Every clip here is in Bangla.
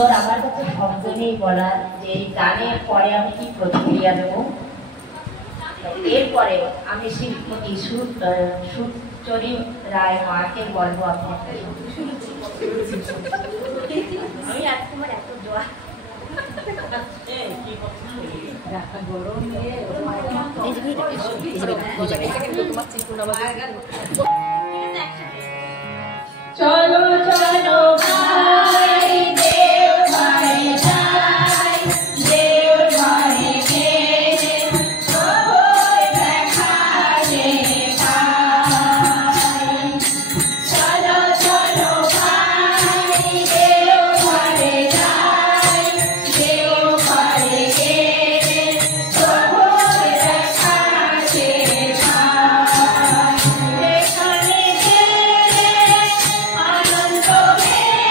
সুন্দর। আমার কাছে শব্দ নেই বলার যে এই গানের পরে আমি কি প্রতিক্রিয়া দেব। এরপরে আমি শিল্পী সুচরি রায় মাকে বলবো আপনাকে। আমি রাজকুমার এত জোয়া চলো চলো ভাই দেও ভাই যাই দেও ভাই গে সবই দেখা রে ভাই চলো চলো ভাই দেও ভাই যাই দেও ভাই গে সবই দেখা রে ভাই এখানে আনন্দ হে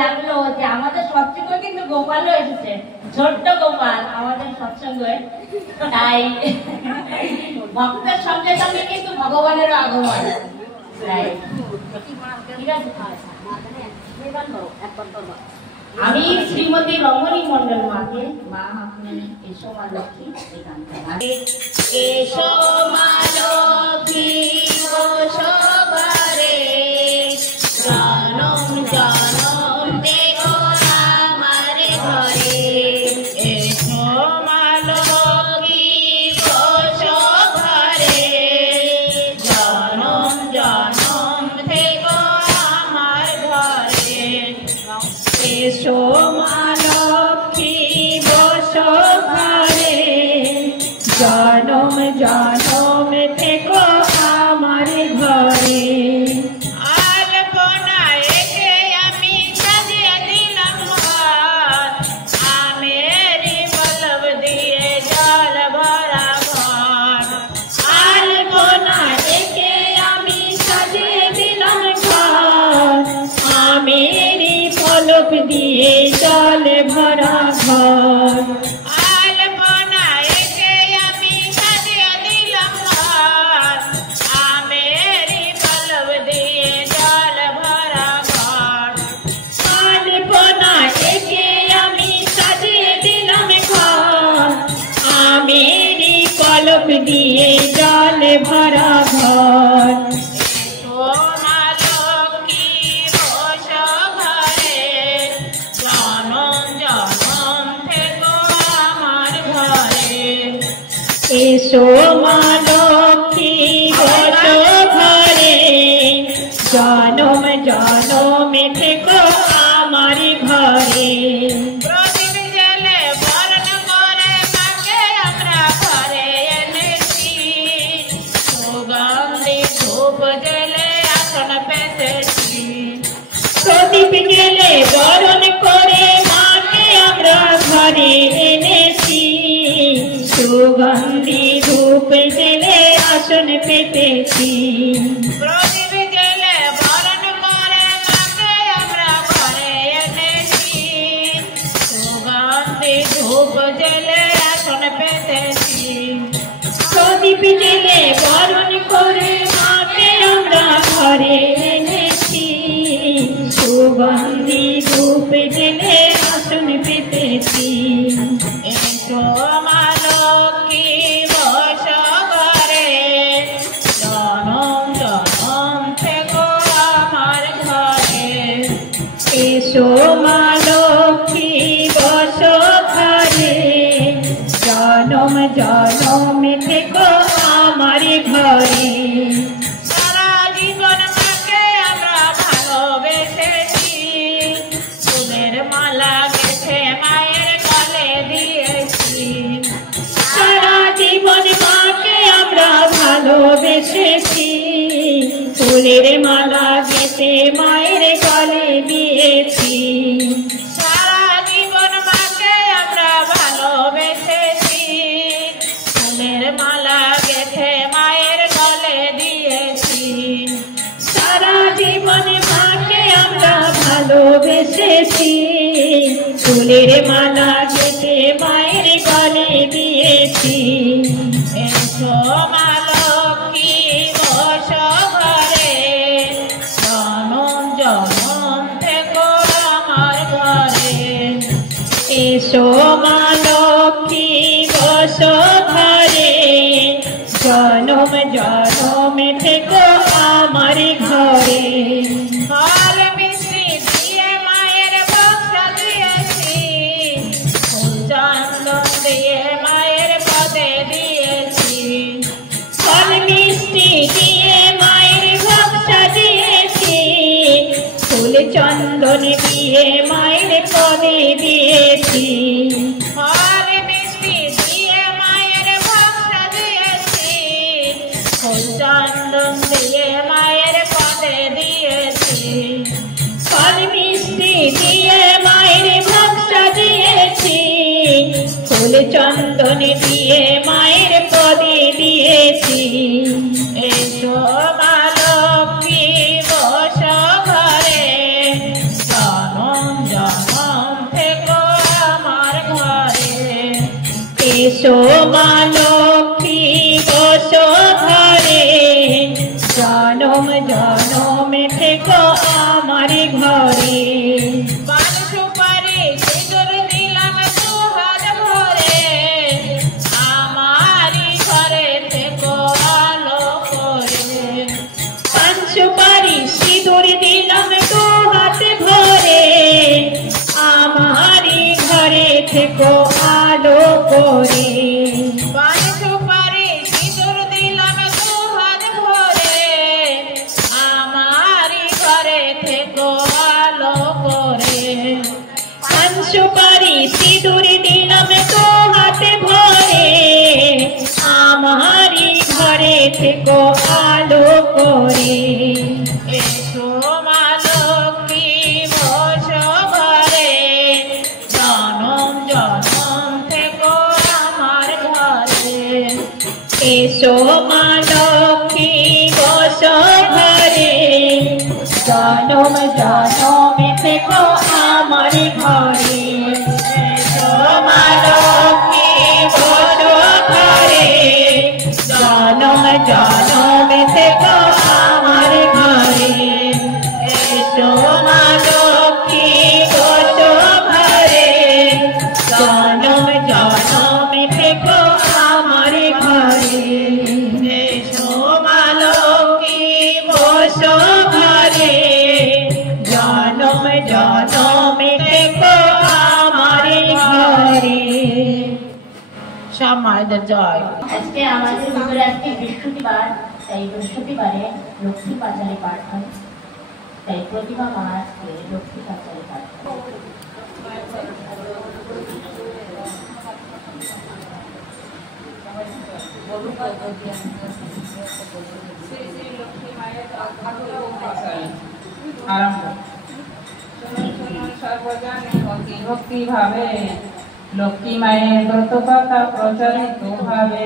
লাগলো যে আমাদের সৎসঙ্গে কিন্তু গোপালও এসেছে, ছোট্ট গোপাল আমাদের সৎসঙ্গে। তাই ভক্তের সঙ্গে সঙ্গে কিন্তু ভগবানেরও আগমন। আমি শ্রীমতী রমণী মন্ডল মাকে, মা আপনি এসো মা লক্ষ্মী, এসো মা লক্ষ্মী সবারে জনম জনম দেখো আমার ঘরে, এসো মা লক্ষ্মী সবারে জনম জনম দেখো আমার ঘরে, এসো মা লক্ষ্মী বসো ঘরে জনম জনম থেকো আমার ঘরে। দিয়ে জল ভরা ঘর, আলপনা একে আমি সাজিয়ে দিলাম ঘর, আমেরি পলব দিয়ে জল ভরা ঘর, আলপনা একে আমি সাজিয়ে দিলাম ঘর, আমেরি পলব দিয়ে জল ভরা ঘর। এসো মা লক্ষ্মী বসো ঘরে জনম জনম থেকো আমার ঘরে, প্রদীপ জেলে বরণ করে মাকে আমরা ঘরে এনেছি, সুগন্ধি ধূপ জেলে আসন পেতেছি, প্রদীপ জেলে বরণ করে মাকে আমরা ঘরে এনেছি, সুগন্ধি ধূপ জেলে আসন পেতেছি, প্রদীপ জেলে বরণ করে মাকে আমরা ঘরে এনেছি, সুগন্ধি ধূপ জেলে আসন পেতেছি, প্রদীপ জেলে বরণ করে মাকে আমরা ঘরে এনেছি, সুগন্ধি ধূপ জেলে আসন পেতেছি। এসো মা লক্ষ্মী বসো ঘরে জনম জনম থেকো আমার ঘরে, এসো মা লক্ষ্মী বসো ঘরে জনম জনম থেকো আমার ঘরে। সারা জীবন মাকে আমরা ভালোবেসেছি, ফুলের মালা গেছে মায়ের গলে দিয়েছি, সারা জীবন মাকে আমরা ভালোবেসেছি, ফুলের মালা গেছে মায়ের গলে দিয়েছি, সারা জীবন মাকে আমরা ভালোবেসেছি, ফুলের মালা গেছে মায়ের গলে দিয়েছি, সারা জীবন মাকে আমরা ভালোবেসেছি, ফুলের মালা গেছে মায়ের গলে দিয়েছি। এসো মা লক্ষ্মী বসো ঘরে জনম জনম থেকো আমার ঘরে, এসো মা লক্ষ্মী বসো ঘরে জনম জনম থেকো আমার ঘরে। ফল মিষ্টি দিয়ে মায়ের ভোগ সাজিয়েছি, ফুল চন্দন দিয়ে মায়ের পদে দিয়েছি, ফল মিষ্টি দিয়ে মায়ের ভোগ সাজিয়েছি, ফুল চন্দন দিয়ে মায়ের পদে দিয়েছি, ফল মিষ্টি দিয়ে মায়ের ভোগ সাজিয়েছি, ফুল চন্দন দিয়ে মায়ের পদে দিয়েছি, ফল মিষ্টি দিয়ে মায়ের ভোগ সাজিয়েছি, ফুল চন্দন দিয়ে মায়ের পদে দিয়েছি। এসো মা লক্ষ্মী বসো ঘরে, জনম জনম থেকো আমার ঘরে। এসো মা লক্ষ্মী বসো ঘরে, জনম জনম থেকো আমার ঘরে। পান সুপারি সিঁদুর দিলাম দুহাত ভরে, আমারি ঘরে থেকো আলো করে। পান সুপারি সিঁদুর দিলাম দুহাত ভরে, আমারি ঘরে থেকো আলো করে। পান সুপারি সিঁদুর দিলাম দুহাত ভরে, আমারি ঘরে থেকো আলো করে। পান সুপারি সিঁদুর দিলাম দুহাত ভরে, আমারি ঘরে থেকো আলো করে। এসো মা লক্ষ্মী বসো ঘরে, জনম জনম থেকো আমার ঘরে। এসো মা লক্ষ্মী বসো ঘরে, জনম জনম থেকো আমার ঘরে। এসো মা লক্ষ্মী বসো ঘরে, জনম জনম থেকো আমার ঘরে। এসো মা লক্ষ্মী বসো ঘরে, জনম জনম থেকো আমার ঘরে। এসো মা লক্ষ্মী বসো ঘরে, জনম জনম থেকো আমার ঘরে। সব মায়েদের জয়। আজকে আমাদের ভিতরে আজকে বৃহস্পতিবার, তাই বৃহস্পতিবারে লক্ষ্মী পাঁচালী পাঠ হয়, তাই প্রতিমা মা আজকে লক্ষ্মী পাঁচালী পাঠ হয়। ভক্তি ভাবে লক্ষ্মী মায়ের ব্রত কথা প্রচারিত ভাবে,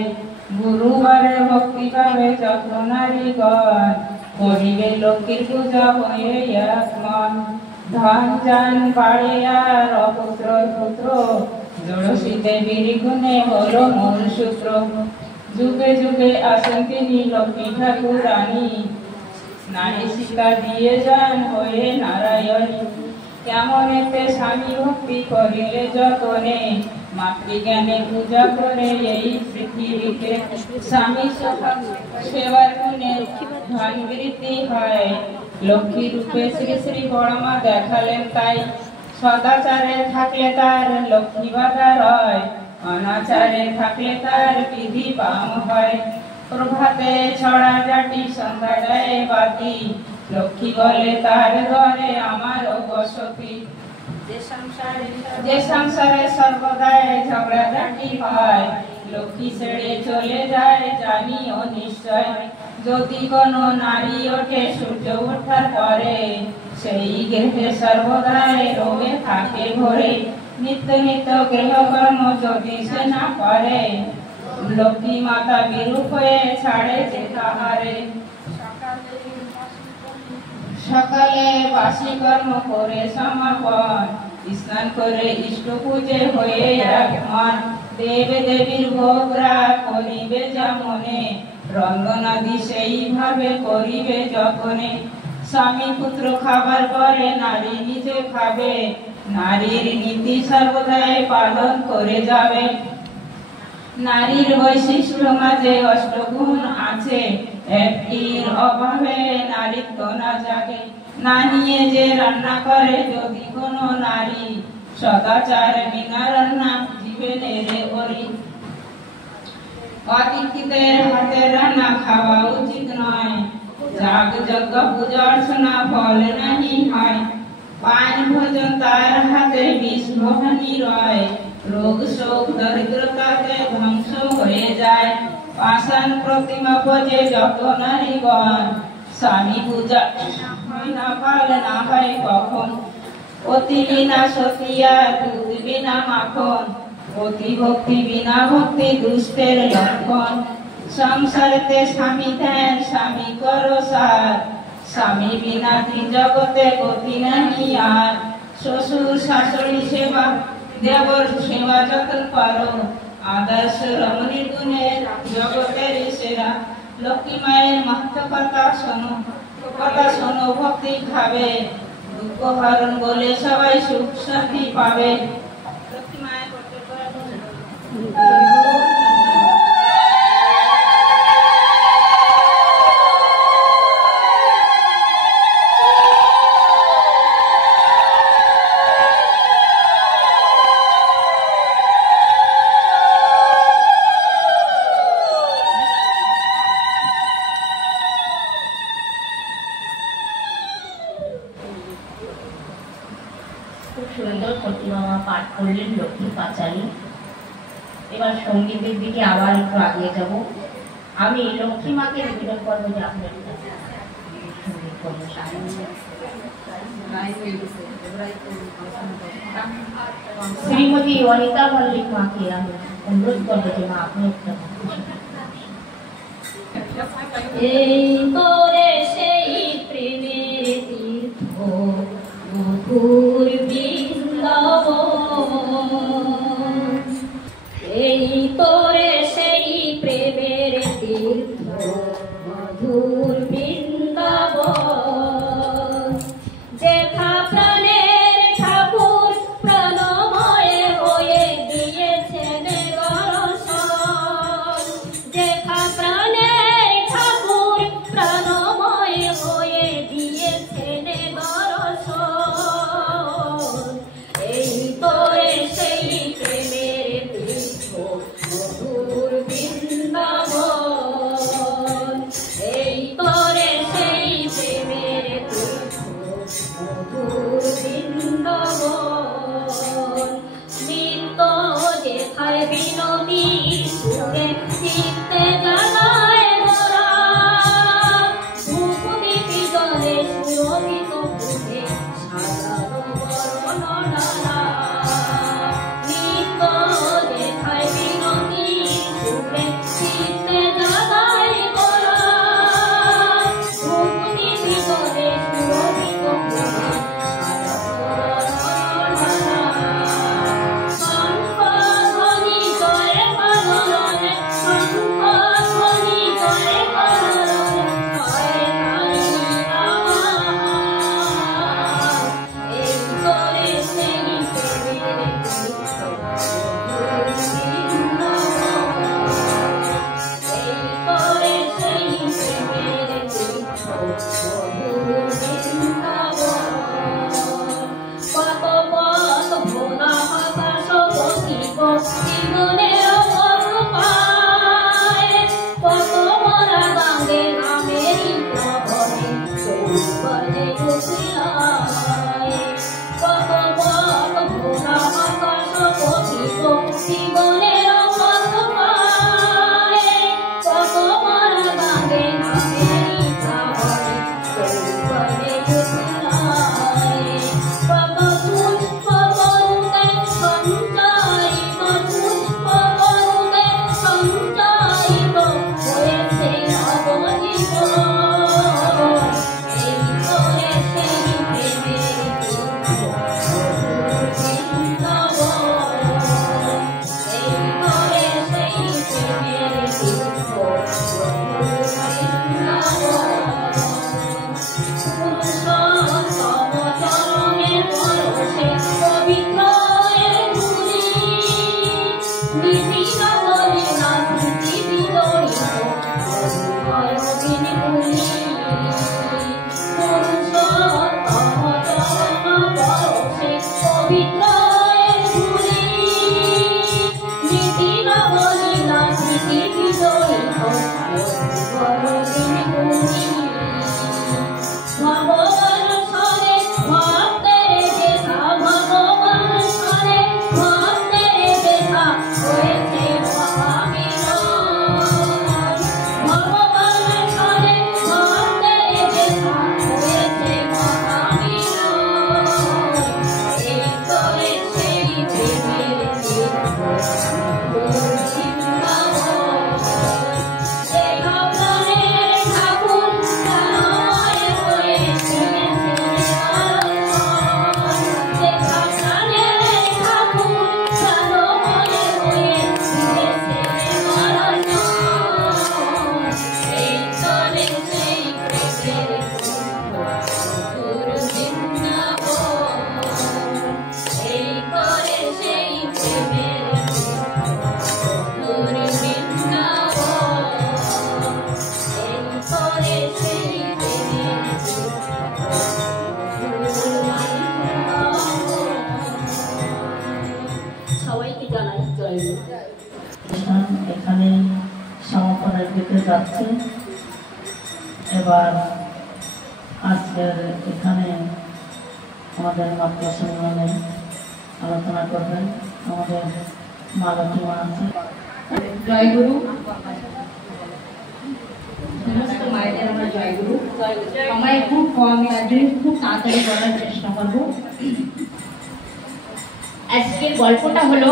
গুরুবারে ভক্তি ভাবে যত নারীগণ করিবে লক্ষ্মীর পূজা হয়ে এক মন। ধন জান বাড়ে আর অপুত্র পুত্র, জোড়শী দেবীর গুণে হলো মূল সূত্র। যুগে যুগে আসেন তিনি লক্ষ্মী ঠাকুরানী, নারী সীতা দিয়ে যান হয়ে নারায়ণী। কেমন এতে স্বামী ভক্তি করিলে যতনে, মাতৃজ্ঞানে পূজা করে এই পৃথিবীতে। স্বামী সেবার গুণে ধন বৃদ্ধি হয়, লক্ষ্মী রূপে শ্রী শ্রী বড়মা দেখালেন তাই। সদাচারে থাকলে তার লক্ষ্মী বাধা রয়, অনাচারে থাকলে তার বিধি পাম হয়। প্রভাতে ছড়া জাটি সন্ধ্যা দেয় বাতি, লক্ষ্মী বলে তার ঘরে আমার বসতি। যে সংসারে সর্বদাই ঝগড়া ঝাঁটি হয়, লক্ষ্মী ছেড়ে চলে যায় জানিও নিশ্চয়। যদি কোনো নারী ওঠে সূর্য ওঠার পরে, সেই গৃহে সর্বদাই রোগে থাকে ভরে। নিত্য নিত্য গৃহকর্ম যদি সে না করে, লক্ষ্মী মাতা বিরূপ হয়ে ছাড়ে যে তাহারে। সকালে বাসি কর্ম করে সমাপন, স্নান করে ইষ্ট পূজে হয়ে এক মন। দেব দেবীর ভোগরা করিবে যেমনে, রঙ্গনাদি সেইভাবে করিবে যখনে। স্বামী পুত্র খাবার পরে নারী নিজে খাবে, নারীর নীতি সর্বদাই পালন করে যাবে। নারীর বৈশিষ্ট্য মাঝে অষ্টগুণ আছে, একটির অভাবে নারীত্ব না জাগে। না নিয়ে যে রান্না করে যদি কোনো নারী, সদাচার বিনা রান্না জীবনে রে ওরি। অতিথিদের হাতে রান্না খাওয়া উচিত নয়, যাগ যজ্ঞ পূজা অর্চনা ফল নাহি হয়। পান ভোজন তার হাতে বিষ বহানি রয়, রোগ শোক দরিদ্রতাতে ধ্বংস হয়ে যায়। পাষাণ প্রতিমা বোঝে যত নারীগণ, স্বামী পূজা হয় না পাল না হয় কখন। অতি বিনা সতিয়া দুধ বিনা মাখন, অতি ভক্তি বিনা ভক্তি দুষ্টের লক্ষণ। সংসারেতে স্বামী ধ্যান স্বামী করো সার, স্বামী বিনা জগতে গতি নাহি আর। শ্বশুর শাশুড়ি সেবা দেবর সেবা যতন করো, আদর্শ রমণীর গুণে জগতের সেরা। লক্ষ্মী মায়ের মাহাত্ম কথা শোনো ভক্তি ভাবে, দুঃখ হরণ বলে সবাই সুখ শান্তি পাবে। লক্ষ্মী মায়ের সুন্দর প্রতিমা পাঠ করলেন লক্ষ্মী পাঁচালী। এবার সঙ্গীতের দিকে আবার একটু আগিয়ে যাব। আমি লক্ষ্মী মাকে নিবেদন করবো যে আপনার সঙ্গীত করবো। শ্রীমতী অনিতা মল্লিক মাকে আমি অনুরোধ করবো যে মা আপনি একটা এই তোরে সেই প্রেমের তীর্থ মধুর বৃন্দাবন, এই তোরে সেই প্রেমের তীর্থ মধুর বৃন্দাবন। যেখা প্রাণের ঠাকুর প্রাণময় হয়ে দিয়েছেন দর্শন, যেখা প্রাণের ঠাকুর প্রাণময় হয়ে দিয়েছেন দর্শন। এই তোরে সেই প্রেমের তীর্থ মধুর বৃন্দাবন, এই তোরে সেই প্রেমের তীর্থ মধুর বৃন্দাবন। নিত্য যেথায় বিনোদী সুরে চিত্তে জানায় ধরা, ধূপদীপি জলে সুরভিত ফুলে সাজানো বরণডালা। নিত্য যেথায় বিনোদী সুরে চিত্তে জানায় ধরা, ধূপদীপি জলে সুরভিত ফুলে সাজানো বরণডালা। শঙ্খধ্বনি জয় পাগলনে, শঙ্খধ্বনি জয় পাগলনে, জয় কালী আমার। এই তোরে সেই প্রেমের তীর্থ মধুর বৃন্দাবন, এই তোরে সেই প্রেমের তীর্থ মধুর বৃন্দাবন। কত পথ ভোলা হতাশ বসিব জীবনের পথ পায়, কত মরা গাঙ্গে নামেরই প্রহরে চৌবনে উঠিলায়। কত পথ ভোলা হতাশ বসিব জীবনের পথ পায়, কত মরা গাঙ্গে নামেরই প্রহরে চৌবনে উঠিলায়। কত পুষ্প বরুতে সঞ্চারিত, পুষ্প বরুতে সঞ্চারিত হয়েছে নবজীবন। এই তোরে সেই প্রেমের তীর্থ মধুর বৃন্দাবন, এই তোরে সেই প্রেমের তীর্থ মধুর বৃন্দাবন। পুরুষোত্তম চরণের পরশে পবিত্র এ ধূলি, নিবিড় বলে না স্মৃতি বিজড়িত মধুময় বিনপুলি। পুরুষোত্তম চরণ পরশে পবিত্র এ ধূলি, নিবিড় বলে না স্মৃতি বিজড়িত মধুময় বিনপুলি। ভগবান সরে ভক্তের দেখা, ভগবান সরে ভক্তের দেখা হয়েছে মহামিলন। যাচ্ছে। এবার আজকের এখানে আমাদের মাতৃ সম্মেলনে আলোচনা করবেন আমাদের মা লক্ষ্মী মা আছে। জয়গুরু, সমস্ত মায়েদের আমরা জয়গুরু। সময় খুব কম, এর জন্য খুব তাড়াতাড়ি বলার চেষ্টা করব। আজকের গল্পটা হলো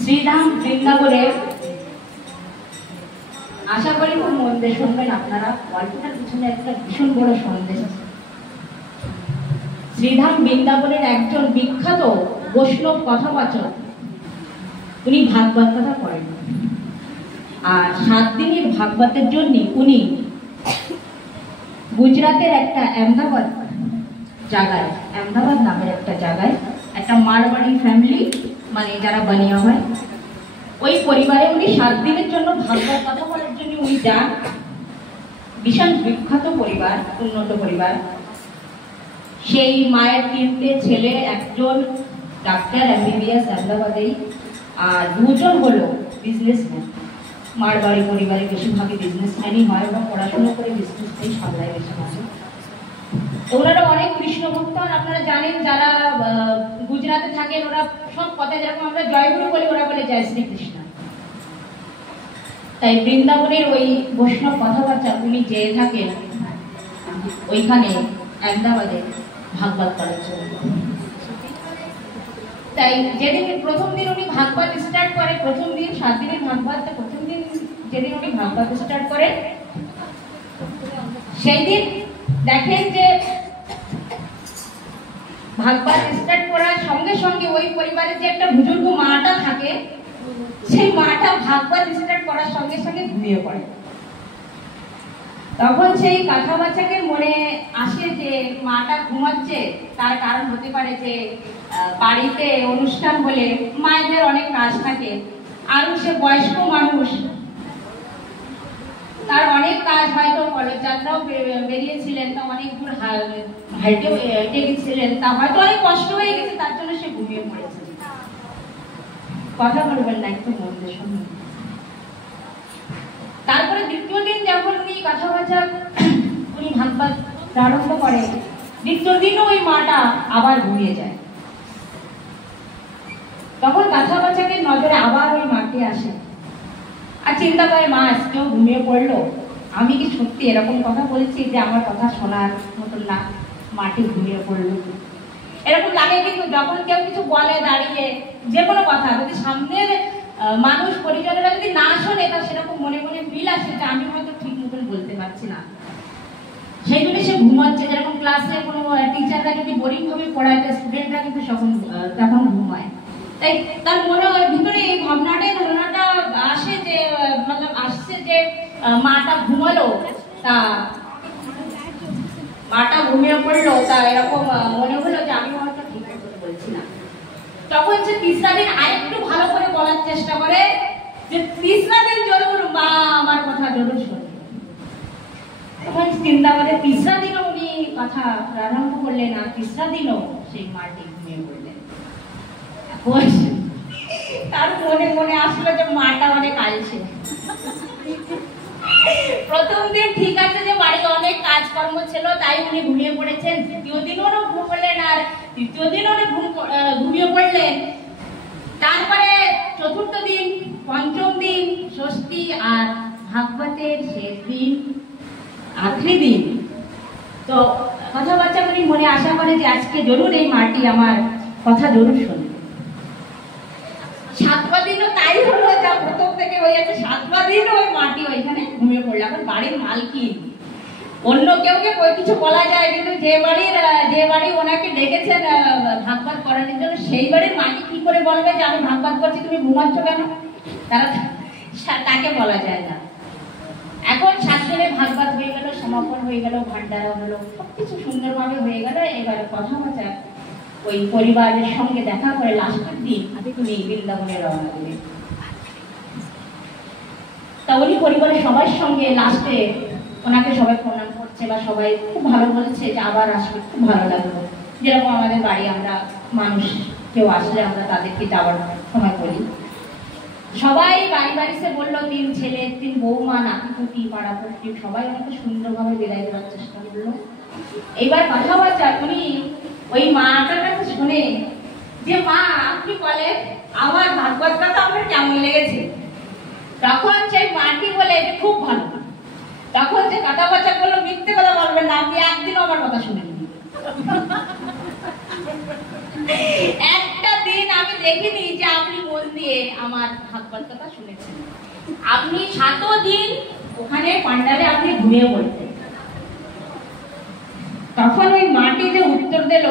শ্রীধাম বৃন্দাবনের। আশা করি খুব মন দিয়ে শুনবেন আপনারা। গল্পটার পিছনে একটা ভীষণ বড় সন্দেশ আছে। শ্রীধাম বৃন্দাবনের একজন বিখ্যাত বৈষ্ণব কথাবাচক, উনি ভাগবত কথা পড়েন। আর 7 দিনের ভাগবতের জন্য উনি গুজরাটের একটা আহমেদাবাদ জায়গায়, আহমেদাবাদ নামের একটা জায়গায় একটা মারবাড়ি ফ্যামিলি, মানে যারা বানিয়া হয়, ওই পরিবারে উনি 7 দিনের জন্য ভাগবত কথা বলার জন্য উনি যান। বিশাল বিখ্যাত পরিবার, উন্নত পরিবার। সেই মায়ের 3টে ছেলে, একজন ডাক্তার MBBS আহমেদাবাদেই, আর 2জন হলো বিজনেসম্যান। মারবাড়ি পরিবারে বেশিরভাগই বিজনেসম্যানই হয়, বা পড়াশোনা করে বিজনেসটাই সামলায় বেশিরভাগ। ওনারা অনেক কৃষ্ণ ভক্ত। আর আপনারা জানেন যারা গুজরাটে থাকেন, ওরা সব কথা যেরকম আমরা জয়গুরু বলি, ওরা বলে জয় শ্রীকৃষ্ণ। তাই বৃন্দাবনের ওই বৈষ্ণব কথাবার্তা উনি যেয়ে থাকেন ওইখানে আহমেদাবাদে ভাগবত করার জন্য। তাই যেদিন প্রথম দিন উনি ভাগবত স্টার্ট করে, প্রথম দিন 7 দিনের ভাগবত, প্রথম দিন যেদিন উনি ভাগবত স্টার্ট করেন, সেই দিন দেখেন যে ভাগবত স্টার্ট করার সঙ্গে সঙ্গে ওই পরিবারের যে একটা বুজুর্গ মাটা থাকে, সেই মাটা ভাগবত স্টার্ট করার সঙ্গে সঙ্গে ঘুমিয়ে পড়ে। তখন সেই কথাবাচকের মনে আসে যে মাটা ঘুমাচ্ছে, তার কারণ হতে পারে যে বাড়িতে অনুষ্ঠান হলে মায়েদের অনেক কাজ থাকে, আরো সে বয়স্ক মানুষ, তার অনেক কাজ, হয়তো কলেজ যাত্রাও বেরিয়েছিলেন, তা অনেক দূর হেঁটে গেছিলেন, তা হয়তো অনেক কষ্ট হয়ে গেছে, তার জন্য সে ঘুমিয়ে পড়েছে। কথা বলবেন না, একটু মন দিয়ে শুনুন। তারপরে দ্বিতীয় দিন যখন উনি কথাবাচক উনি ভাগবত প্রারম্ভ করে, দ্বিতীয় দিনও ওই মাটা আবার ঘুমিয়ে যায়। তখন কথাবাচকের নজরে আবার ওই মাটি আসে, আর চিন্তা করে মা আজকেও ঘুমিয়ে পড়লো, আমি কি সত্যি এরকম কথা বলছি যে আমার কথা শোনার মতন না, মাটি ঘুমিয়ে পড়লো, এরকম লাগে। কিন্তু যখন কেউ কিছু বলে দাঁড়িয়ে, যে কোনো কথা যদি সামনের মানুষ পরিজনেরা যদি না শোনে, তা সেরকম মনে মনে ফিল আসে যে আমি হয়তো ঠিক মতন বলতে পারছি না, সেই জন্য সে ঘুমাচ্ছে। যেরকম ক্লাসে কোনো টিচাররা যদি বোরিং ভাবে পড়ায়, স্টুডেন্টরা কিন্তু তখন ঘুমায়। তাই তার মনে হয় ভিতরে এই ধারণাটা আসে যে আসছে যে মাটা ঘুমালো, তা মাটা ঘুমিয়ে পড়লো, তা এরকম মনে হলো যে আমি হয়তো ঠিক মতো বলছি না। তখন সে 3রা দিন আরেকটু ভালো করে বলার চেষ্টা করে যে 3রা দিন জরুর মা আমার কথা জরুর শোনে। তখন চিন্তা করে 3রা দিনও উনি কথা প্রারম্ভ করলেন, আর 3রা দিনও সেই মাটি ঘুমিয়ে পড়লেন। তার মনে মনে আসলো যে মাটা অনেক আলছে। প্রথম দিন ঠিক আছে যে বাড়িতে অনেক কাজকর্ম ছিল, তাই উনি ঘুমিয়ে পড়েছেন। দ্বিতীয় দিনও ঘুমলেন, আর তৃতীয় দিনও ঘুমিয়ে পড়লেন। তারপরে চতুর্থ দিন, পঞ্চম দিন, ষষ্ঠী, আর ভাগবতের শেষ দিন, আখরি দিন। তো কথাবার্তা উনি মনে আশা করে যে আজকে জরুর এই মাটি আমার কথা জরুর শুনবে। 7 দিনও তাই হলো, যা প্রথম থেকে হয়েছে। 7 দিনও ওই মাটি ওইখানে ঘুমিয়ে পড়লো। এখন বাড়ির মালকিন, অন্য কেউ কিছু বলা যায়, কিন্তু যে বাড়ি ওনাকে ডেকেছেন ভাগবত করানোর জন্য, সেই বাড়ির মাটি কি করে বলবে যে আমি ভাগবত করছি, তুমি ঘুমাচ্ছ কেন? তাকে বলা যায় না। এখন 7 দিনে ভাগবত হয়ে গেল, সমাপন হয়ে গেল, ভান্ডারা হলো, সবকিছু সুন্দরভাবে হয়ে গেল। এবারে কথাবার্তা ওই পরিবারের সঙ্গে দেখা করে লাস্টের দিন উনি বৃন্দাবনে রওনা দিলেন। তা উনি পরিবারের সবার সঙ্গে লাস্টে ওনাকে সবাই প্রণাম করছে, বা সবাই খুব ভালো বলছে যে আবার আসবে, খুব ভালো লাগলো। যেরকম আমাদের বাড়ি আমরা মানুষ কেউ আসলে আমরা তাদেরকে যাওয়ার সময় বলি। সবাই বাড়ি বাড়ি এসে বললো 3 ছেলে 3 বৌমা নাতি পাড়া পড়শি সবাই অনেক সুন্দরভাবে বিদায় দেওয়ার চেষ্টা করলো। এবার কথা বলছে উনি ওই মাটার কাছে শুনে যে মা আপনি বলেন আমার ভাগবত কথা আপনার কেমন লেগেছে? তখন সেই মাটি বলে খুব ভালো। তখন যে কথাবার্তা বললো মিথ্যে কথা বলবেন না, আপনি একদিনও আমার কথা শুনেন। একটা দিন আমি দেখিনি যে আপনি মন দিয়ে আমার ভাগবত কথা শুনেছেন। আপনি 7 দিন ওখানে পান্ডালে আপনি ঘুমিয়ে পড়তেন। তখন ওই মাটি যে উত্তর দিল,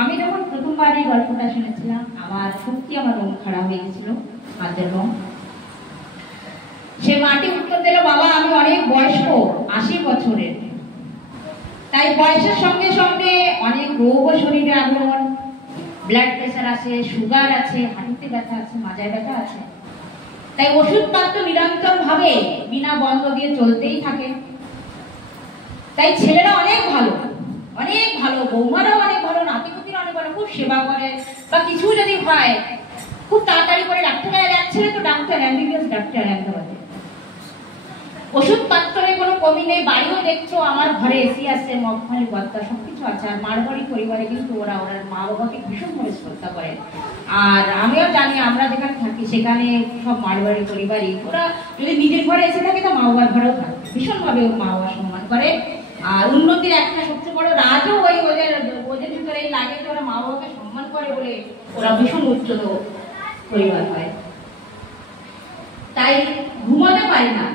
আমি যখন প্রথমবার এই গল্পটা শুনেছিলাম আমার সত্যি আমার মন খারাপ হয়ে গেছিল। হাতের রং সে মাটি উত্তর দিল, বাবা আমি অনেক বয়স্ক, 80 বছরের, তাই বয়সের সঙ্গে সঙ্গে অনেক রোগ শরীরে আগমন, ব্লাড প্রেসার আছে, সুগার আছে, হাঁটুতে ব্যথা আছে, মাজায় ব্যথা আছে, তাই ওষুধপত্র নিরন্তর ভাবে বিনা বন্ধ দিয়ে চলতেই থাকে। তাই ছেলেরা অনেক ভালো, বৌমারাও অনেক ভালো, নাতিপুতিরা অনেক ভালো, খুব সেবা করে, বা কিছু যদি হয় খুব তাড়াতাড়ি করে ডাক্তার যাচ্ছিল তো ডাক্তার এমবিবিএস ডাক্তার একদম। ওষুধপত্রের কোনো কমি নেই, বাড়িও দেখছো আমার ঘরে এসি আছে, মগখালি বদ্দা সবকিছু আছে। আর মারবাড়ি পরিবারে কিন্তু ওরা ওর মা বাবাকে ভীষণ করে শ্রদ্ধা করে। আর আমিও জানি আমরা যেখানে থাকি সেখানে সব মারবাড়ি পরিবারই, ওরা যদি নিজের ঘরে এসে থাকে তো মা বাবার ঘরেও থাকে, ভীষণভাবে ওর মা বাবা সম্মান করে। আর উন্নতির একটা সবচেয়ে বড় রাজও ওই ওদের ভিতরেই লাগে যে ওরা মা বাবাকে সম্মান করে বলে ওরা ভীষণ উচ্চত পরিবার হয়। তাই ঘুমাতে পারি না,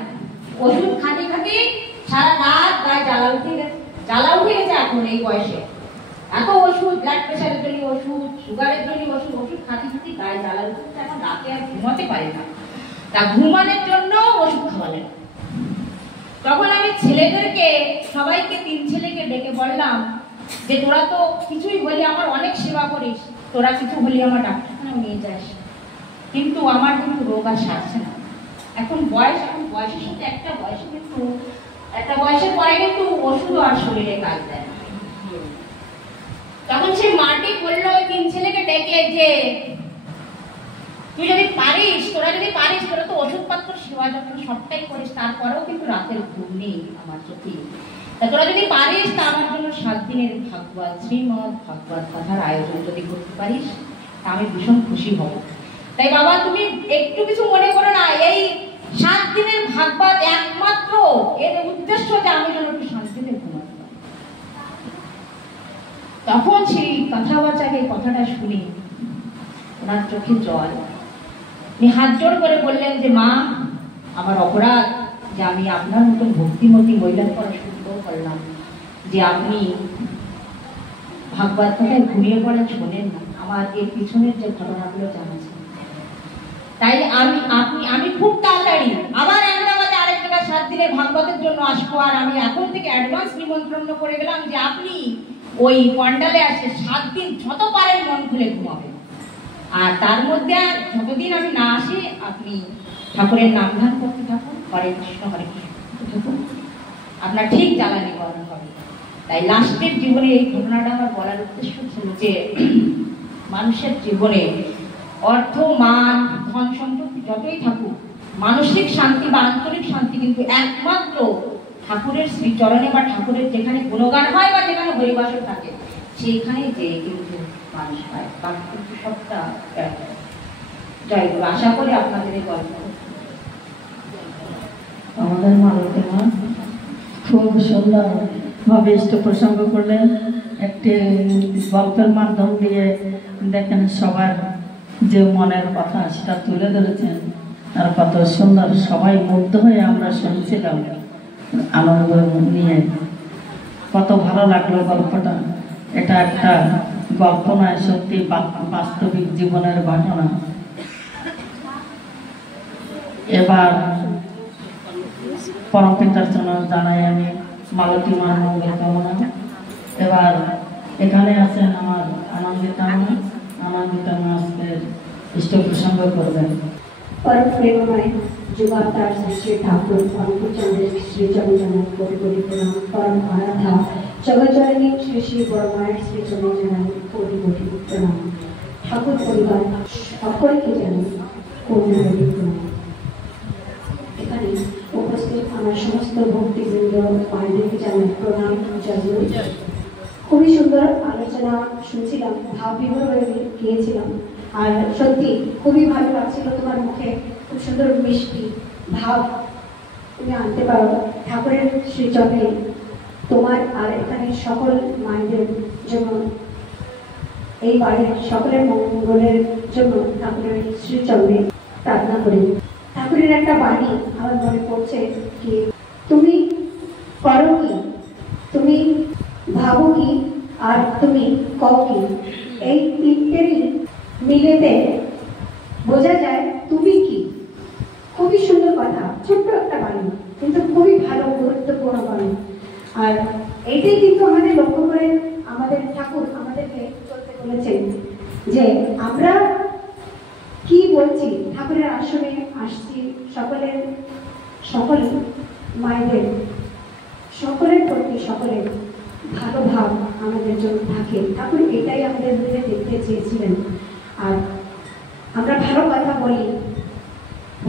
ওষুধ খাতে খাতে সারা রাত গায়ে জ্বালা উঠে গেছে এখন এই বয়সে। এত ওষুধ, ব্লাড প্রেসারের জন্য ওষুধ, সুগারের জন্য ওষুধ, ওষুধ খাতে খাতে গায়ে জ্বালা উঠে গেছে, এখন রাতে আর ঘুমাতে পারি না। তা ঘুমানোর জন্য ওষুধ খাওয়ালেন। তখন আমি ছেলেদেরকে সবাইকে 3 ছেলেকে ডেকে বললাম যে তোরা তো কিছুই বলি আমার অনেক সেবা করিস, তোরা কিছু বলি আমার ডাক্তারখানা নিয়ে যাস, কিন্তু আমার কিন্তু রোগ আর সারছে না। এখন বয়সের সাথে একটা বয়সের পরে কিন্তু ওষুধ আর শরীরে কাজ দেয় না। তখন সেই মাটি বললো ওই 3 ছেলেকে ডেকে যে তোরা যদি পারিস তোরা তো ওষুধপত্র সেবা যখন সবটাই করিস, তারপরেও কিন্তু রাতের ঘুম নেই আমার চোখে, তা তোরা যদি পারিস তা আমার জন্য 7 দিনের ভাগবত শ্রীমদ ভাগবত কথার আয়োজন যদি করতে পারিস তা আমি ভীষণ খুশি হব। তাই বাবা তুমি একটু কিছু মনে করো না, এই 7 দিনের ভাগবত একমাত্র এর উদ্দেশ্য যে আমি যেন একটু শান্তিতে ঘুমাতে পারি। তখন সেই কথাবার্তাকে কথাটা শুনে ওনার চোখে জল, উনি হাত জোড় করে বললেন যে মা আমার অপরাধ যে আমি আপনার মতন ভক্তিমতী মহিলার পরে শুনতেও করলাম যে আপনি ভাগবত কথায় ঘুরিয়ে পড়ে শোনেন না, আমার এর পিছনের যে ঘটনাগুলো জানাচ্ছেন। তাই আমি খুব তাড়াতাড়ি আবার আহমেদাবাদে আরেক জায়গায় 7 দিনের ভাগবতের জন্য আসবো। আর আমি এখন থেকে অ্যাডভান্স নিমন্ত্রণ করে গেলাম যে আপনি ওই পন্ডালে আসে 7 দিন যত পারেন মন খুলে ঘুমাবেন। আর তার মধ্যে যতদিন আমি না আসি আপনি ঠাকুরের নাম ধ্যান করতে থাকুন, হরে কৃষ্ণ থাকুন, আপনার ঠিক জ্বালানি বরণ হবে। তাই লাস্টের জীবনে এই ঘটনাটা আমার বলার উদ্দেশ্য ছিল যে মানুষের জীবনে অর্থ মান ধন সম্পত্তি যতই থাকুক, মানসিক শান্তি বা আন্তরিক শান্তি কিন্তু একমাত্র ঠাকুরের শ্রীচরণে বা ঠাকুরের যেখানে গুণগান হয় বা যেখানে হরিবাসর থাকে সেইখানে যে কিন্তু মানুষ পায়। বাকি কিন্তু সবটা জয় গুরু। আশা করি আপনাদের এই গল্প আমাদের মালতী মা খুব সুন্দর ভাবে ইষ্ট প্রসঙ্গ করলেন। একটি গল্পের মাধ্যম দিয়ে দেখেন সবার যে মনের কথা সেটা তুলে ধরেছেন, আর কত সুন্দর, সবাই মুগ্ধ হয়ে আমরা শুনছিলাম আনন্দ নিয়ে। কত ভালো লাগলো গল্পটা। এটা একটা গল্প নয়, সত্যি বাস্তবিক জীবনের ঘটনা। এবার পরমপিতার জন্য জানাই আমি মালতী মার মঙ্গল কামনা। এবার এখানে আছেন আমার আনন্দিতা মা আজকের ইষ্ট প্রসঙ্গ করবেন। परम प्रेममय जुगावतार श्री ठाकुर अनुकूलचंद्र श्री चरण कोटि कोटि प्रणाम। परम आराध्या जगज्जननी श्री श्री बड़मायर श्री चरण कोटि कोटि प्रणाम। ठाकुर परिवार সকলকে জানাই কোটি কোটি প্রণাম। আমার সমস্ত ভক্তিবৃন্দ মায়েদেরকে জানাই প্রণাম জয়গুরু। খুবই সুন্দর আলোচনা শুনছিলাম, ভাব বিভোর হয়ে গিয়েছিলাম। আর সত্যি খুবই ভালো লাগছিল, তোমার মুখে খুব সুন্দর মিষ্টি ভাব তুমি আনতে পারো ঠাকুরের শ্রীচরণে। তোমার আর এখানে সকল মায়েদের জন্য, এই বাড়ির সকলের মঙ্গলের জন্য ঠাকুরের শ্রীচরণে প্রার্থনা করি। ঠাকুরের একটা বাণী আমার মনে পড়ছে কি, তুমি করো কি, তুমি ভাবো কি, আর তুমি কও কি, এই তিনটেরই মিলেতে বোঝা যায় তুমি কি। খুবই সুন্দর কথা, ছোট্ট একটা বাণী কিন্তু খুবই ভালো গুরুত্বপূর্ণ বাণী। আর এইটাই কিন্তু আমাদের লক্ষ্য করে আমাদের ঠাকুর আমাদেরকে চলতে বলেছেন যে আমরা কি বলছি। ঠাকুরের আসনে আসছি, সকল মায়েদের সকলের প্রতি সকলের ভালো ভাব আমাদের জন্য থাকে। ঠাকুর এটাই আমাদের মধ্যে দেখতে চেয়েছিলেন। আর আমরা ভালো কথা বলি,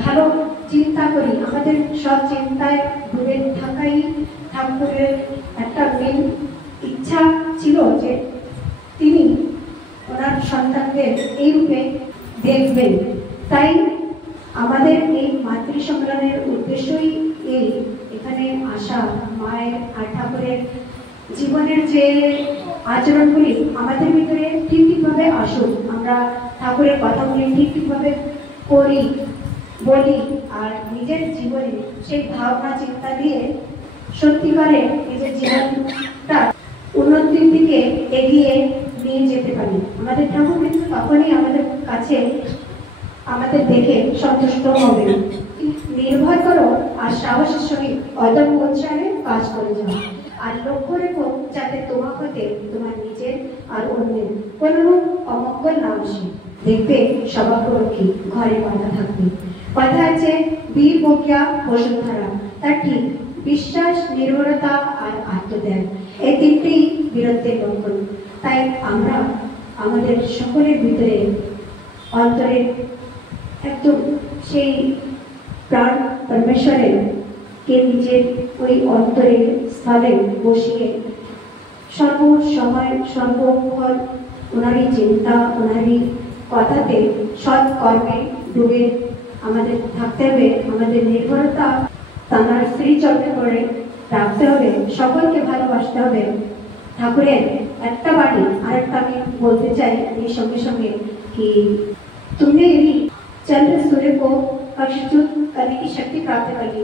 ভালো চিন্তা করি, আমাদের সব চিন্তায় ডুবে থাকাই ঠাকুরের একটা মেন ইচ্ছা ছিল যে তিনি ওনার সন্তানদের এই রূপে দেখবেন। তাই আমাদের এই মাতৃ সম্মেলনের উদ্দেশ্যই এই এখানে আসা, মায়ের আর ঠাকুরের জীবনের যে আচরণগুলি আমাদের ভিতরে ঠিক ঠিকভাবে আসুক, আমরা ঠাকুরের কথাগুলি ঠিক ঠিকভাবে করি, বলি, আর নিজের জীবনে সেই ভাবনা চিন্তা দিয়ে সত্যিকারে নিজের জীবনটা উন্নতির দিকে এগিয়ে নিয়ে যেতে পারি। আমাদের ঠাকুর কিন্তু তখনই আমাদের কাছে আমাদের দেখে সন্তুষ্ট হবে। নির্ভয় করো আর সাহসের সঙ্গে অদম্য উৎসাহে কাজ করে যাও। আর লক্ষ্য রেখো যাতে তোমার হতে তোমার নিজের আর অন্যের কোনো অমঙ্গল না আসে। দেখবে সভাপতি ঘরে বাঁধা থাকবে। কথা আছে বীর প্রজ্ঞা বসুন্ধরা, তার ঠিক বিশ্বাস, নির্ভরতা আর আত্মত্যাগ, এই তিনটেই বীরত্বের লক্ষণ। তাই আমরা আমাদের সকলের ভিতরে অন্তরের একদম সেই প্রাণ পরমেশ্বরের কে নিজের ওই অন্তরের স্থলে বসিয়ে সর্বসময় সর্বক্ষণ ওনারই চিন্তা, ওনারই কথাতে সৎ কর্মে ডুবে আমাদের থাকতে হবে। আমাদের নির্ভরতা তাঁর শ্রীচরণে করে রাখতে হবে, সকলকে ভালোবাসতে হবে। ঠাকুরের একটা বাণী আরেকটা আমি বলতে চাই এই সঙ্গে সঙ্গে कि तुमने यदि चंद्र सूर्य को कक्षच्युत करने की शक्ति प्राप्त कर ली।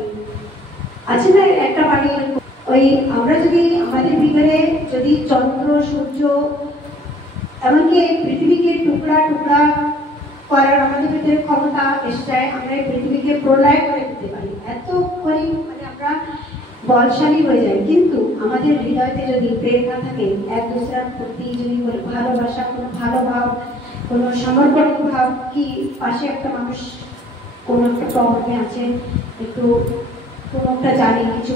আছে না একটা বাণী, ওই আমরা যদি আমাদের ভিতরে যদি চন্দ্র সূর্য এমনকি পৃথিবীকে টুকরা টুকরা করার আমাদের ভিতরে ক্ষমতা এসে যায়, আমরা এই পৃথিবীকে প্রলয় করে দিতে পারি, এত করে মানে আমরা বলশালী হয়ে যায়। কিন্তু আমাদের হৃদয়তে যদি প্রেম না থাকে, এক দুসরার প্রতি যদি কোনো ভালোবাসা, কোনো ভালো ভাব, কোনো সমর্পণ ভাব, কি পাশে একটা মানুষ কোনো একটা প্রবলেমে আছে, একটু কোনো একটা জানি কিছু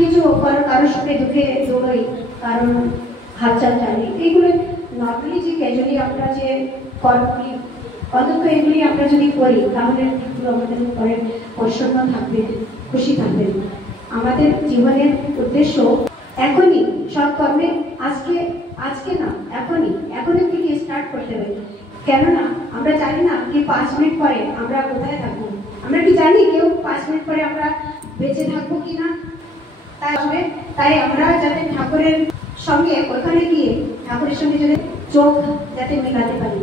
কিছু কারোর সঙ্গে দুঃখে দৌড়ই, কারণ হাতচাল জানি, এইগুলো নর্মালি যে ক্যাজুয়ালি আমরা যে কর্মগুলি অন্তত এগুলি আমরা যদি করি তাহলে ঠাকুর আমাদের উপরে প্রসন্ন থাকবে, খুশি থাকবে। আমাদের জীবনের উদ্দেশ্য এখনই সৎ কর্মে, আজকে না, এখনই থেকে স্টার্ট করতে হবে। কেননা আমরা জানি না কি 5 মিনিট পরে আমরা কোথায় থাকবো। আমরা কি জানি কেউ 5 মিনিট পরে আমরা বেঁচে থাকবো কিনা? তাই আমরা যাতে ঠাকুরের সঙ্গে ওখানে গিয়ে ঠাকুরের সঙ্গে যদি চোখ যাতে মেলাতে পারি,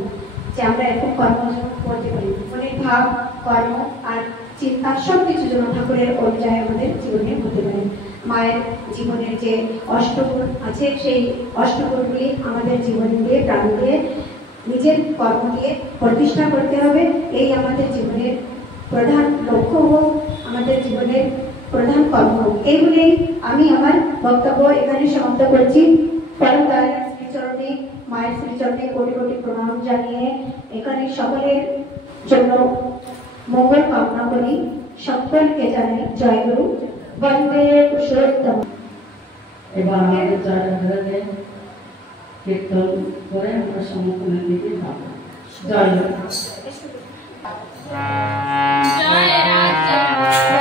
যে আমরা এরকম কর্ম করতে পারি, মনের ভাব, কর্ম আর চিন্তা সবকিছু যেন ঠাকুরের অনুযায়ী আমাদের জীবনে হতে পারে। মায়ের জীবনের যে অষ্টগুণ আছে, সেই অষ্টগুণগুলি আমাদের জীবন দিয়ে, প্রাণ দিয়ে, নিজের কর্ম দিয়ে প্রতিষ্ঠা করতে হবে। এই আমাদের জীবনের প্রধান লক্ষ্য হোক, আমাদের জীবনের প্রধান কর্ম হোক। এইগুলোই আমি আমার বক্তব্য এখানে সমাপ্ত করছি। পরম দয়ালের শ্রীচরণে, মায়ের শ্রীচরণে কোটি কোটি প্রণাম জানিয়ে এখানে সকলের জন্য মঙ্গল কামনা করি। সকলকে জানাই জয় গুরু, বন্দে পুরুষোত্তম। এবার আমাদের জয় কীর্তন করে আমরা সমর্পণের দিকে যাব। জয় গুরু। জয় রাধে কৃষ্ণ।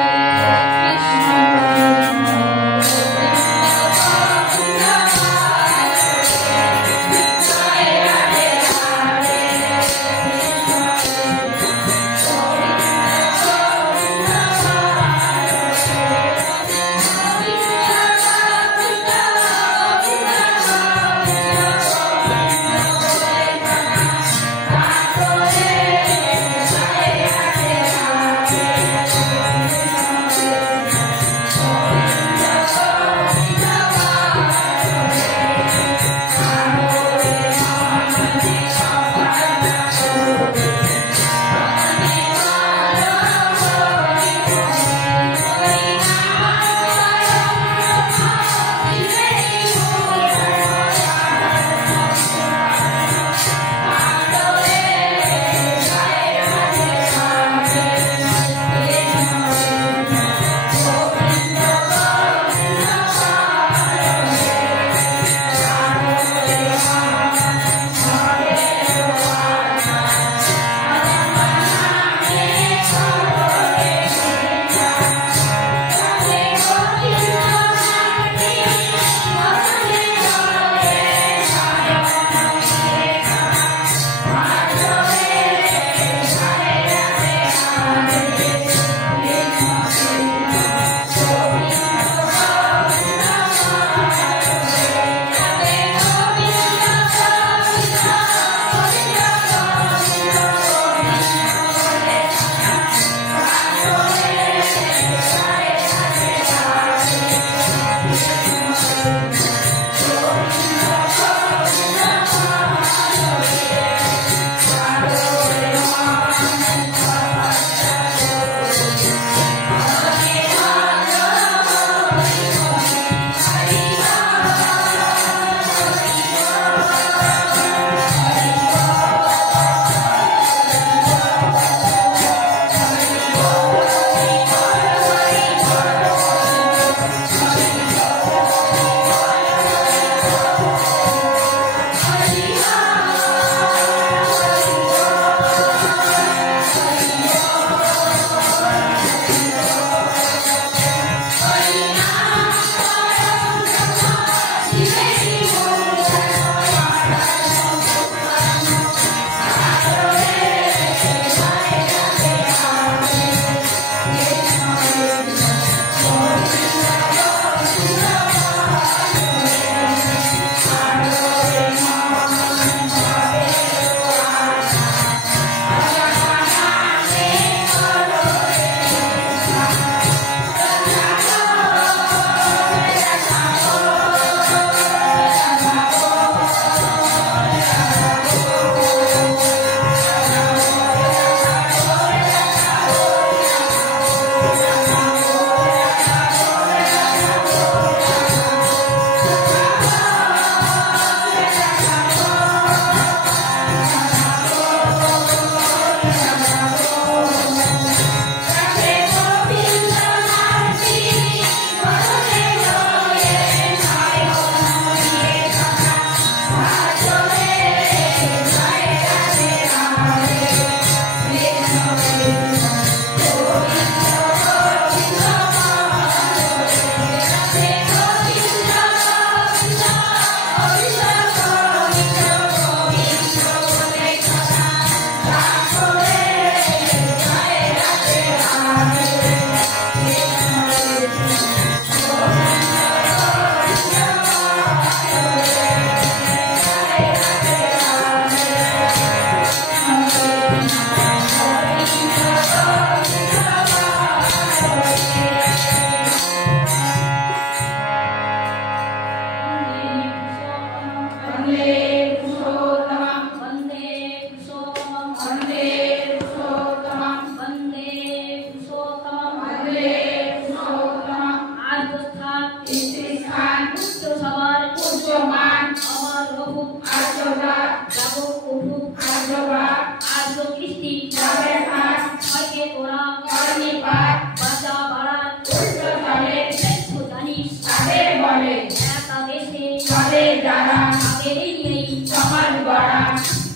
কোরআন করনি পাঠ বাজা বাড়ান উল্টো চলে শ্রেষ্ঠ জানিস তাদের বলে একা দেশে চলে যারা আগের নেই সমাজ গড়া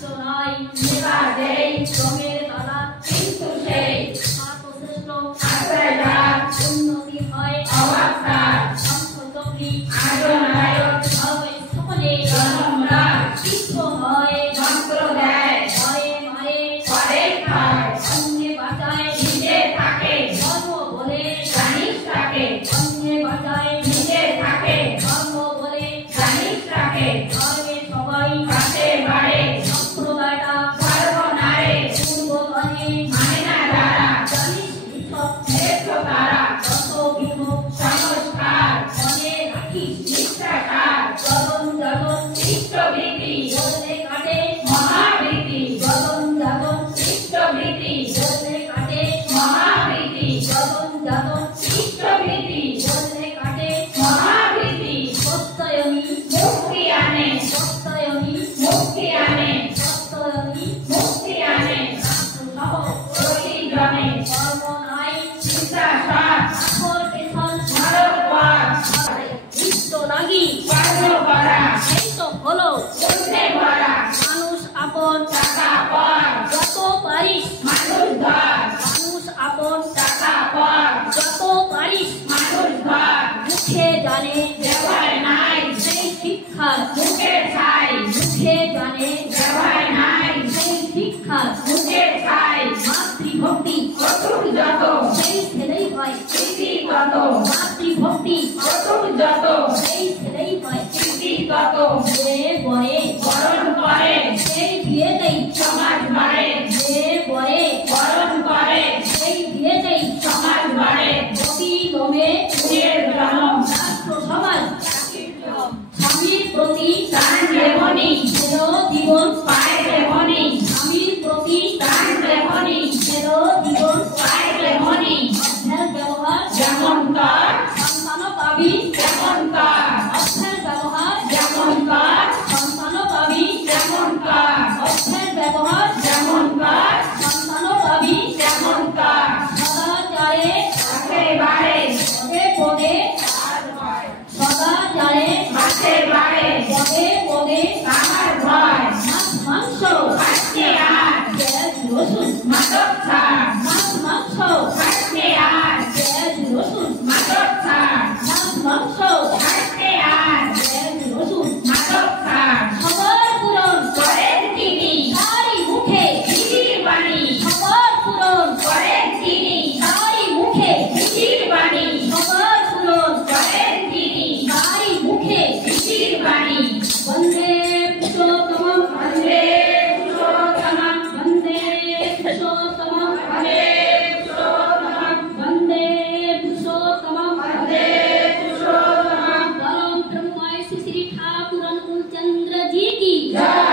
তো নাই সেবা দেই শ্রমের দাদা কিন্তু সেই আত্মশ্রেষ্ঠ আশ্রয় যার উন্নতি হয় অভাব তার সংখ্যচক্রী আজনায়ক হয় সকলে জনমরাজ তীর্থ হয় মন্ত্র দেয় মায়ে মায়ে করে খায় অন্যে বাঁচায় নিজে থাকে ধর্ম বলে জানিস তাকে অন্যে বাঁচায় নিজে থাকে ধর্ম বলে জানিস তাকে ধর্মে সবাই পাশে বাড়ে সম্প্রদায়টা সর্বনারে পূর্বতনে মানে না যারা জানিস নিছক শ্রেষ্ঠ তারা যত বিভু সংস্কার মনে রাখিস শিক্ষাকার যতন যাতন ইষ্টভীতি বললে কাটে মহাবীতি যতন যাতন ইষ্টভীতি বললে কাটে মহাবীতি যতন যাতন ইষ্টভীতি বললে কাটে মহাবীতি সত্যয়নী মুক্তি আনে সত্যয়নী মুক্তি আনে সত্যয়নী মুক্তি আনে সহ প্রতিজনে কর্ম নাই চিন্তাসার আখর পেছন ভারতবর্ষ ইষ্ট লাগি কর্ম করা এই তো হলো পুণ্যে ভরা মানুষ আপন টাকা পর যত পারিস মানুষ ধর মানুষ আপন টাকা পর যত পারিস মানুষ ধর মুখে জানে ব্যবহার নাই সেই শিক্ষা মুখের ছাই মুখে জানে ব্যবহার নাই সেই শিক্ষা মুখের ছাই মাতৃভক্তি কঠোর যত সেই ছেলেই হয় স্মৃতিগত মাতৃভক্তি কঠোর যত সেই ছেলেই হয় স্মৃতিগত যে বরে বরণ করে সেই বিয়েতেই সমাজ বাড়ে যে বরে বরণ করে সেই বিয়েতেই সমাজ বাড়ে অতি লোমে নিজের জনম রাষ্ট্র সমাজ স্বামীর প্রতি প্রাণ যেমনি ছিল জীবন পায় তেমনি স্বামীর প্রতি প্রাণ যেমনি ছিল জীবন পায় তেমনি অর্থের ব্যবহার যেমন তার সন্তান পাবি তেমন তার অর্থের ব্যবহার যেমন তার সন্তান পাবি তেমন তার অর্থের ব্যবহার যেমন তার সন্তান পাবি তেমন তার সদাচারে একেবারে পদে পদে সদাচারে মাঠে বাড়ে পদে পদে কামার ভয় মাছ মাংস খাচ্ছে আর পেঁয়াজ রসুন মাদক ছাড় মাছ মাংস খাচ্ছে আর পেঁয়াজ রসুন মাদক ছাড় মাছ মাংস খাচ্ছে আর পেঁয়াজ রসুন মাদক ছাড় সবার পূরণ করেন তিনি তারই মুখে পৃথিবীর বাণী সবার পূরণ করেন তিনি তারই মুখে পৃথিবীর বাণী সবার পূরণ করেন তিনি তারই মুখে পৃথিবীর বাণী বন্দে পুরুষোত্তমম বন্দে পুরুষোত্তমম বন্দে পুরুষোত্তমম বন্দে পুরুষোত্তমম বন্দে পুরুষোত্তমম বন্দে পুরুষোত্তমম परम ब्रह्म श्री ठाकुर अनुकूल चंद्र जी की जय।